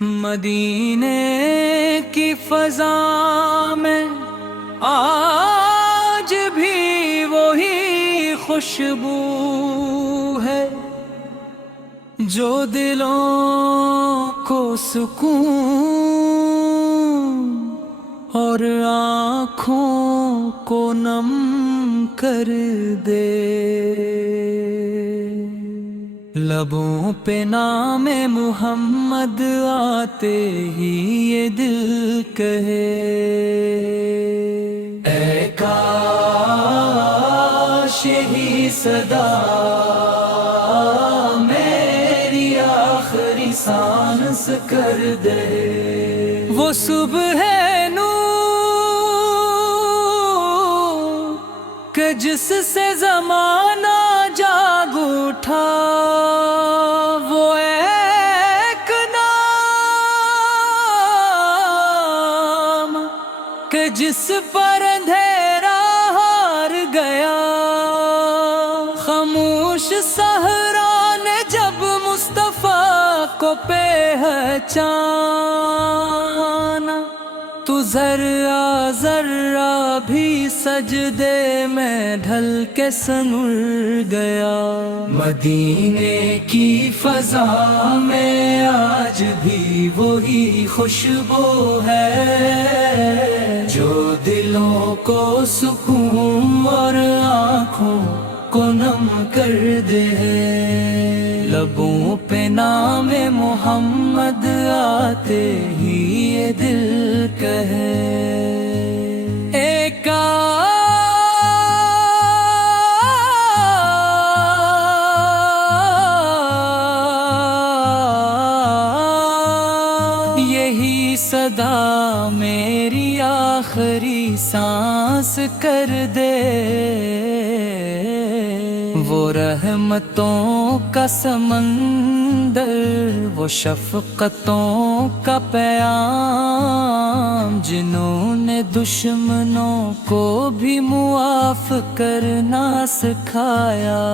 مدینے کی فضا میں آج بھی وہی خوشبو ہے جو دلوں کو سکون اور آنکھوں کو نم کر دے۔ لبوں پہ نام محمد آتے ہی یہ دل کہے، اے کاش یہی صدا میری آخری سانس کر دے۔ وہ صبح نور کہ جس سے زمانہ جاگ اٹھا، وہ ایک نام کہ جس پر اندھیرا ہار گیا۔ خاموش صحرا نے جب مصطفیٰ کو پہچانا تو ذرہ ذرہ بھی سجدے میں ڈھل کے سنور گیا۔ مدینے کی فضا میں آج بھی وہی خوشبو ہے جو دلوں کو سکون اور آنکھوں کو نم کر دے۔ لبوں پہ نام محمد آتے ہی یہ دل کہے، اے یہی صدا میری آخری سانس کر دے۔ وہ رحمتوں کا سمندر، وہ شفقتوں کا پیام، جنہوں نے دشمنوں کو بھی معاف کرنا سکھایا۔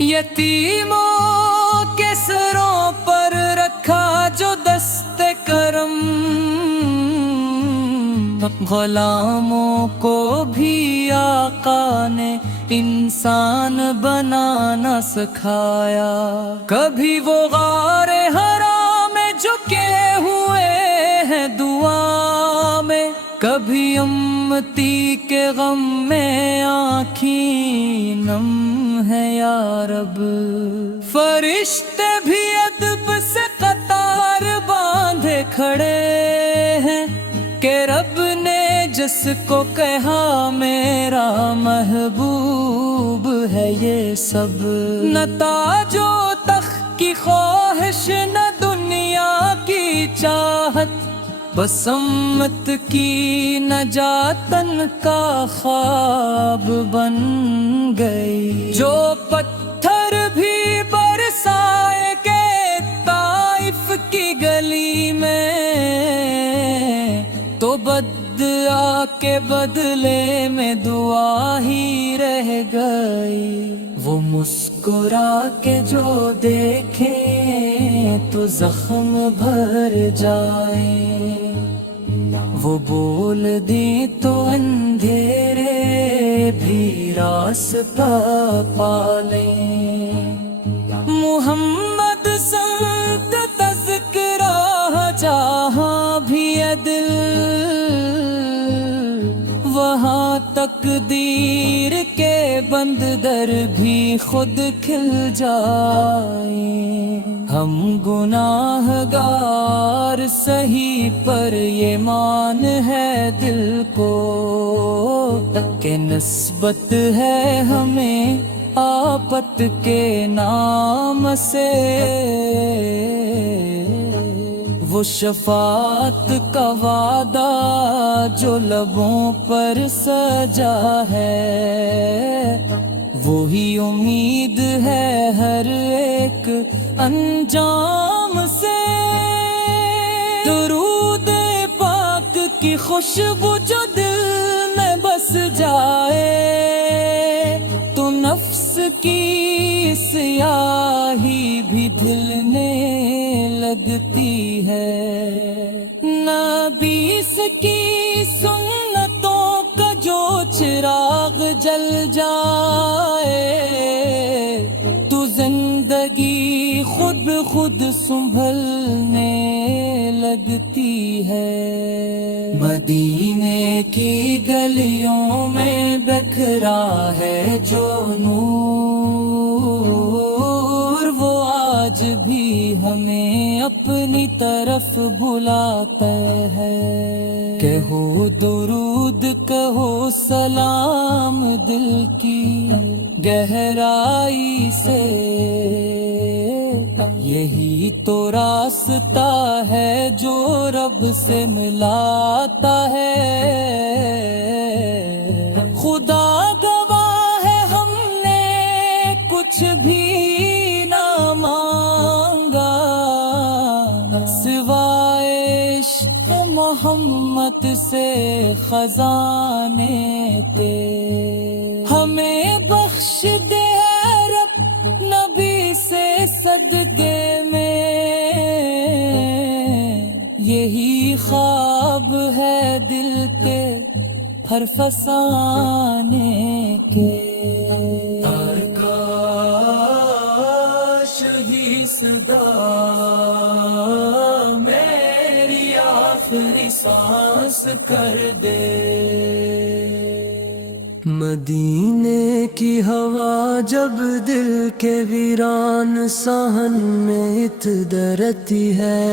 یتیموں کے سروں پر رکھا جو دست کرم، غلاموں کو بھی آقا نے انسان بنانا سکھایا۔ کبھی وہ غار حرا میں جھکے ہوئے ہیں دعا میں، کبھی امتی کے غم میں آنکھیں نم ہے یا رب۔ فرشتے بھی ادب سے قطار باندھے کھڑے ہیں کہ رب نے جس کو کہا میرا محبوب ہے یہ سب۔ نہ تاج و تخت کی خواہش نہ دنیا کی چاہت، بس امت کی نجاتن کا خواب بن گئی۔ جو پتھر بھی برسائے گے طائف کی گلی میں، تو بدعا کے بدلے میں دعا ہی رہ گئی۔ وہ مسکرا کے جو دیکھیں تو زخم بھر جائے، وہ بول دیں تو اندھیرے بھی راستہ پالیں۔ محمد سنت تذکرہ جہاں بھی عدل، وہاں تقدیر کے بند در بھی خود کھل جائیں۔ ہم گناہ گار سہی پر یہ مان ہے دل کو کہ نسبت ہے ہمیں آفت کے نام سے۔ وہ شفاعت کا وعدہ جو لبوں پر سجا ہے، وہی امید ہے ہر ایک انجام سے۔ درود پاک کی خوشبو جو دل میں بس جائے تو نفس کی سیاہی بھی دھلنے لگتی ہے، نبی کی سنتوں کا جو چراغ جل جائے تو زندگی خود بخود سنبھلنے لگتی ہے۔ مدینے کی گلیوں میں بکھرا ہے جو نور، وہ آج بھی ہمیں اپنی طرف بلاتا ہے۔ کہو درود کہو سلام دل کی گہرائی سے، یہی تو راستہ ہے جو رب سے ملاتا ہے۔ خدا گواہ ہے ہم نے کچھ بھی نہ مانگا سوائے عشق محمد سے خزانے تھے، ہمیں بخش دے اے رب نبی سے صدقے میں، یہی خواب ہے دل کے ہر فسانے کے۔ کاش ہی صدا میری آخری سانس کر دے، مدینے کی ہوا جب دل کے ویران صحن میں اتدرتی ہے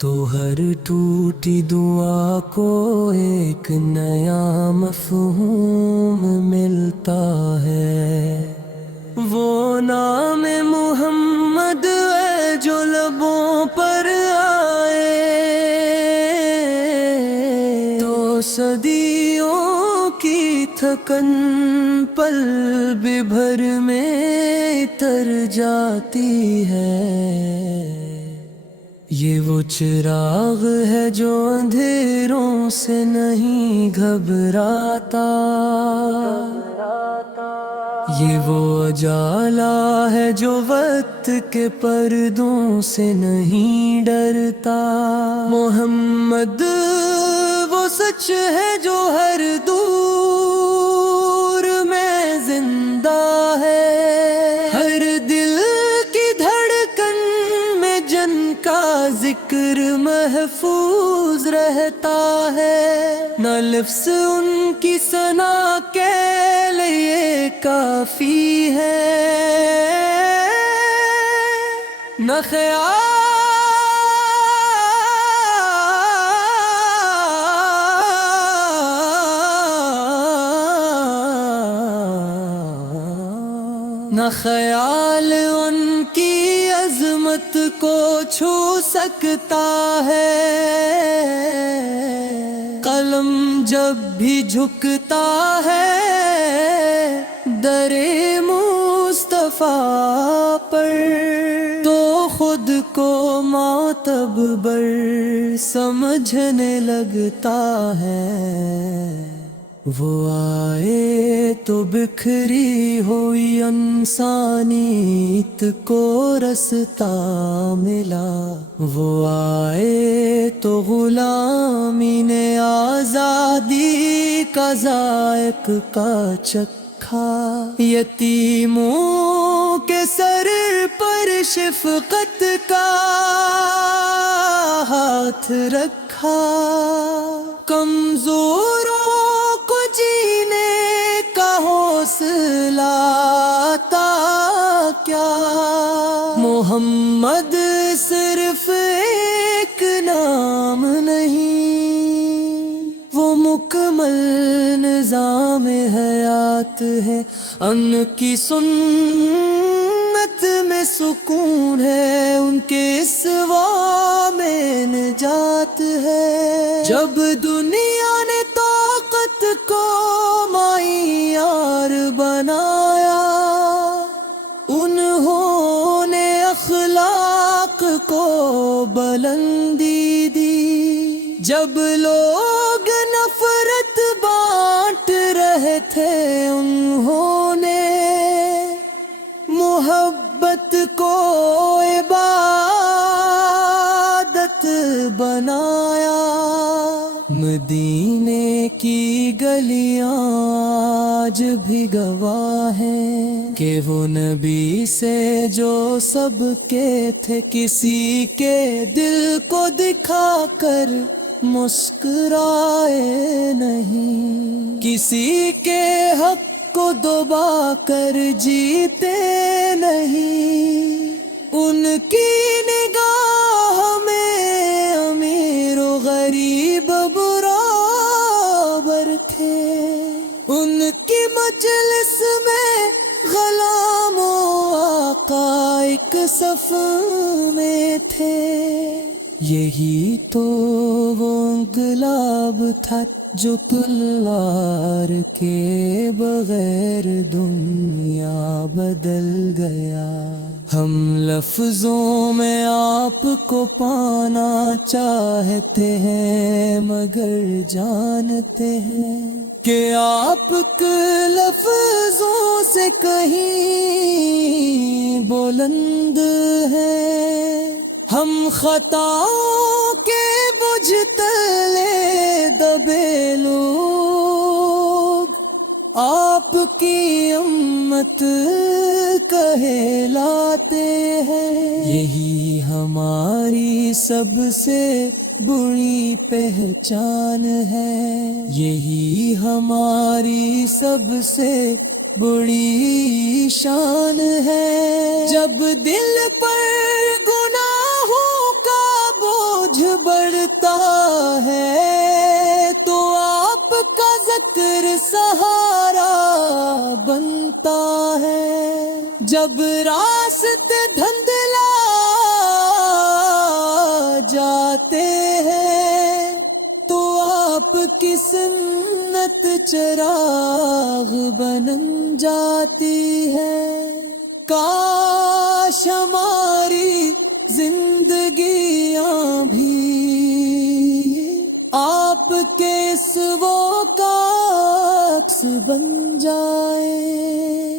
تو ہر ٹوٹی دعا کو ایک نیا مفہوم ملتا ہے۔ وہ نام محمد ہے جو لبوں پر آئے تو صدیوں کی تھکن پل بھی بھر میں اتر جاتی ہے۔ یہ وہ چراغ ہے جو اندھیروں سے نہیں گھبراتا، یہ وہ اجالا ہے جو وقت کے پردوں سے نہیں ڈرتا۔ محمد وہ سچ ہے جو ہر دور میں زندہ ہے، ہر دل کی دھڑکن میں جن کا ذکر محفوظ رہتا ہے۔ نہ لفظ ان کی ثنا کے لیے کافی ہے، نہ خیال نہ خیال ان کی عظمت کو چھو سکتا ہے۔ قلم جب بھی جھکتا ہے در مصطفیٰ پر تو خود کو معتبر سمجھنے لگتا ہے۔ وہ آئے تو بکھری ہوئی انسانیت کو رستہ ملا، وہ آئے تو غلامی نے آزادی کا ذائق کا چکھا، یتیموں کے سر پر شفقت کا ہاتھ رکھا، کمزوروں کو جینے کا حوصلہ عطا کیا۔ محمد صرف ایک نام نہیں، وہ مکمل نظام حیات ہے، ان کی سنت میں سکون ہے، ان کے سوا میں نجات ہے۔ جب دنیا نے طاقت کو معیار بنایا، انہوں نے اخلاق کو بلندی دی، جب لوگ نفرت بانٹ رہے تھے انہوں نے محبت کو مدینے کی گلیاں آج بھی گواہ ہیں کہ وہ نبی سے جو سب کے تھے کسی کے دل کو دکھا کر مسکرائے نہیں، کسی کے حق کو دبا کر جیتے نہیں۔ ان کی نگاہ میں امیر و غریب برابر تھے، ان کی مجلس میں غلام و آقا ایک صف میں تھے۔ یہی تو وہ انقلاب تھا جو تلوار کے بغیر دنیا بدل گیا۔ ہم لفظوں میں آپ کو پانا چاہتے ہیں مگر جانتے ہیں کہ آپ کے لفظوں سے کہیں بلند ہے۔ ہم خطاؤں کے بجھ تلے دبے لوگ آپ کی امت کہلاتے ہیں۔ یہی ہماری سب سے بری پہچان ہے، یہی ہماری سب سے بڑی شان ہے۔ جب دل پر گناہوں کا بوجھ بڑھتا ہے تو آپ کا ذکر سہارا بنتا ہے۔ جب راستے دھندلا جاتے ہیں تو آپ کی سنت چراغ بن جاتی ہے۔ کاش ہماری زندگیاں بھی آپ کے سووں کا عکس بن جائے۔